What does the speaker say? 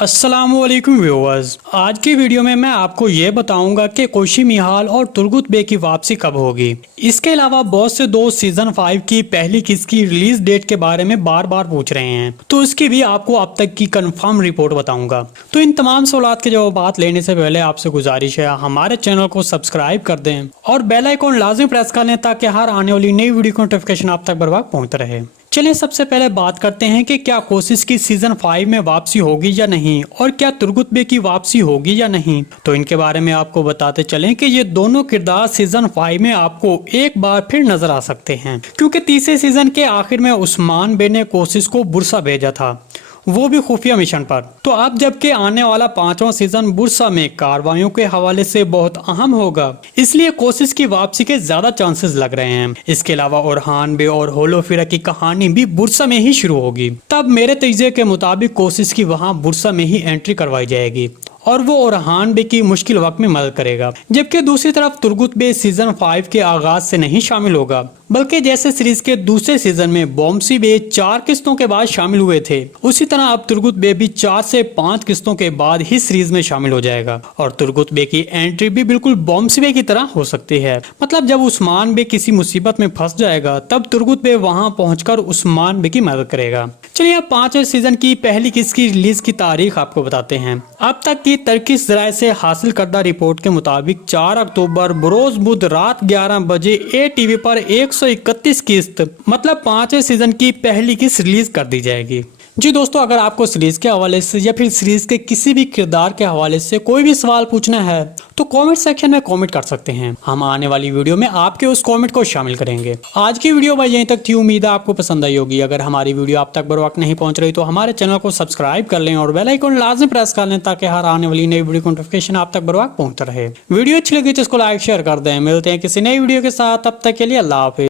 अस्सलामुअलैकुम व्यूअर्स, आज की वीडियो में मैं आपको ये बताऊंगा कि कोशी मिहाल और तुर्गुत बे की वापसी कब होगी। इसके अलावा बहुत से दोस्त सीजन 5 की पहली किस्त की रिलीज डेट के बारे में बार बार पूछ रहे हैं, तो उसकी भी आपको अब तक की कंफर्म रिपोर्ट बताऊंगा। तो इन तमाम सवालात के जवाब लेने से पहले आपसे गुजारिश है हमारे चैनल को सब्सक्राइब कर दें और बेल आइकॉन लाजमी प्रेस कर लें ताकि हर आने वाली नई वीडियो की नोटिफिकेशन आप तक बर वक्त पहुंचता रहे। चलिए सबसे पहले बात करते हैं कि क्या कोशिश की सीजन 5 में वापसी होगी या नहीं और क्या तुर्गुत बे की वापसी होगी या नहीं। तो इनके बारे में आपको बताते चलें कि ये दोनों किरदार सीजन 5 में आपको एक बार फिर नजर आ सकते हैं, क्योंकि तीसरे सीजन के आखिर में उस्मान बे ने कोशिश को बुरसा भेजा था, वो भी खुफिया मिशन पर। तो अब जबकि आने वाला 5वां सीजन बुरसा में कार्रवाइयों के हवाले से बहुत अहम होगा, इसलिए कोशिश की वापसी के ज्यादा चांसेस लग रहे हैं। इसके अलावा ओरहान बे और होलोफिरा की कहानी भी बुरसा में ही शुरू होगी। तब मेरे तजज़िये के मुताबिक कोशिश की वहां बुरसा में ही एंट्री करवाई जाएगी और वो ओरहान बे की मुश्किल वक्त में मदद करेगा। जबकि दूसरी तरफ तुर्गुत बे सीजन 5 के आगाज से नहीं शामिल होगा, बल्कि जैसे सीरीज के दूसरे सीजन में बोम्सी बे 4 किस्तों के बाद शामिल हुए थे, उसी तरह अब तुर्गुत बे भी 4 से 5 किस्तों के बाद ही सीरीज में शामिल हो जाएगा। और तुर्गुत बे की एंट्री भी बिल्कुल बोम्सी बे की तरह हो सकती है। मतलब जब उस्मान बे किसी मुसीबत में फंस जाएगा तब तुर्गुत बे वहां पहुंचकर उस्मान बे की मदद करेगा। चलिए अब 5वें सीजन की पहली किस्त की रिलीज की तारीख आपको बताते हैं। अब तक की तर्किश जराये से हासिल करदा रिपोर्ट के मुताबिक 4 अक्टूबर बरोज बुध रात 11 बजे ATV पर 131 किस्त मतलब 5वें सीजन की पहली किस्त रिलीज कर दी जाएगी। जी दोस्तों, अगर आपको सीरीज के हवाले से या फिर सीरीज के किसी भी किरदार के हवाले से कोई भी सवाल पूछना है तो कमेंट सेक्शन में कमेंट कर सकते हैं। हम आने वाली वीडियो में आपके उस कमेंट को शामिल करेंगे। आज की वीडियो भाई यहीं तक थी, उम्मीद है आपको पसंद आई होगी। अगर हमारी वीडियो आप तक बर वक्त नहीं पहुंच रही तो हमारे चैनल को सब्सक्राइब कर लें और बेल आइकन लाजमी प्रेस कर लें ताकि हर आने वाली नई वीडियो की नोटिफिकेशन आप तक बर वक्त पहुंचता रहे। वीडियो अच्छी लगी तो इसको लाइक शेयर कर दें। मिलते हैं किसी नई वीडियो के साथ, तब तक के लिए अल्लाह हाफिज़।